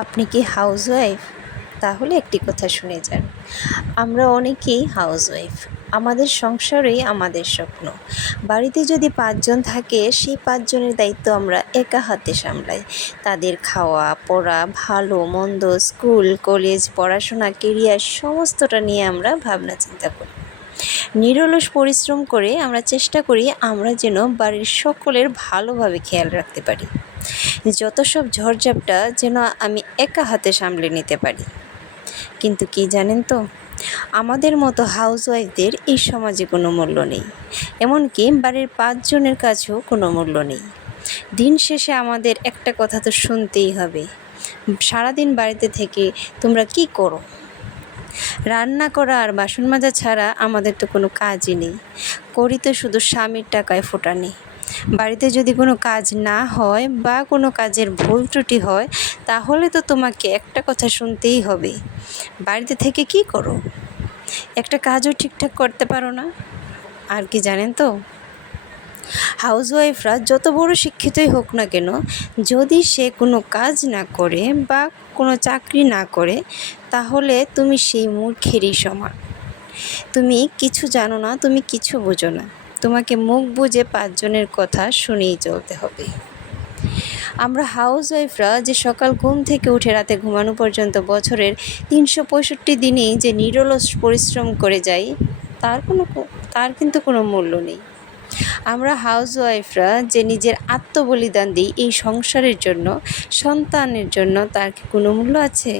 আপনি কি হাউসওয়াইফ? তাহলে একটি কথা শুনে যান। আমরা অনেকেই হাউসওয়াইফ। আমাদের সংসারেই আমাদের স্বপ্ন। বাড়িতে যদি ৫ জন থাকে, সেই ৫ জনের দায়িত্ব আমরা একা হাতে সামলাই। তাদের খাওয়া, পড়া, ভালো মন্দ, স্কুল, কলেজ, পড়াশোনা, কেরিয়ার সমস্তটা নিয়ে আমরা ভাবনা চিন্তা করি। নিরলস পরিশ্রম করে আমরা চেষ্টা করি আমরা যেন বাড়ির সকলের ভালোভাবে খেয়াল রাখতে পারি। যত সব ঝড়ঝাপটা যেন আমি একা হাতে সামলে নিতে পারি। কিন্তু কি জানেন তো, আমাদের মতো হাউসওয়াইফদের এই সমাজে কোনো মূল্য নেই। এমনকি বাড়ির ৫ জনের কাছেও কোনো মূল্য নেই। দিন শেষে আমাদের একটা কথা তো শুনতেই হবে, সারাদিন বাড়িতে থেকে তোমরা কি করো? রান্না করা আর বাসন মাজা ছাড়া আমাদের তো কোনো কাজই নেই। করি তো শুধু স্বামীর টাকায় ফোটানি। বাড়িতে যদি কোনো কাজ না হয় বা কোনো কাজের ভুল ত্রুটি হয়, তাহলে তো তোমাকে একটা কথা শুনতেই হবে, বাড়িতে থেকে কি করো? একটা কাজও ঠিকঠাক করতে পারো না। আর কি জানেন তো, হাউসওয়াইফরা যত বড় শিক্ষিতই হোক না কেন, যদি সে কোনো কাজ না করে বা কোনো চাকরি না করে, তাহলে তুমি সেই মূর্খেরই সমান। তুমি কিছু জানো না, তুমি কিছু বোঝো না। তোমাকে মুখ বুজে ৫ জনের কথা শুনেই চলতে হবে। আমরা হাউসওয়াইফরা যে সকাল ঘুম থেকে উঠে রাতে ঘুমানো পর্যন্ত বছরের ৩৬৫ দিনেই যে নিরলস পরিশ্রম করে যাই, তার কিন্তু কোনো মূল্য নেই। আমরা হাউসওয়াইফরা যে নিজের আত্মবলিদান দিই এই সংসারের জন্য, সন্তানের জন্য, তার কি কোনো মূল্য আছে?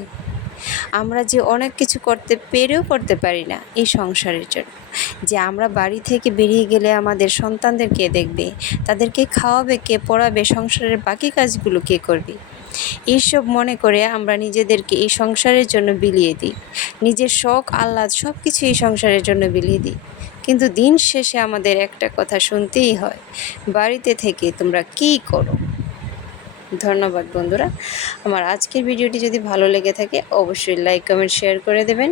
আমরা যে অনেক কিছু করতে পারি না এই সংসারের জন্য, যে আমরা বাড়ি থেকে বেরিয়ে গেলে আমাদের সন্তানদের কে দেখবে, তাদেরকে খাওয়াবে কে, পড়াবে, সংসারের বাকি কাজগুলো কে করবে? এইসব মনে করে আমরা নিজেদেরকে এই সংসারের জন্য বিলিয়ে দিই। নিজের শখ আহ্লাদ সব কিছু এই সংসারের জন্য বিলিয়ে দিই। কিন্তু দিন শেষে আমাদের একটা কথা শুনতেই হয়, বাড়িতে থেকে তোমরা কী করো? ধন্যবাদ বন্ধুরা। আমার আজকের ভিডিওটি যদি ভালো লেগে থাকে অবশ্যই লাইক, কমেন্ট, শেয়ার করে দেবেন।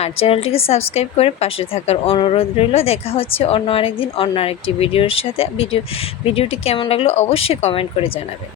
আর চ্যানেলটিকে সাবস্ক্রাইব করে পাশে থাকার অনুরোধ রইল। দেখা হচ্ছে অন্য আরেকদিন অন্য আরেকটি ভিডিওর সাথে। ভিডিওটি কেমন লাগলো অবশ্যই কমেন্ট করে জানাবেন।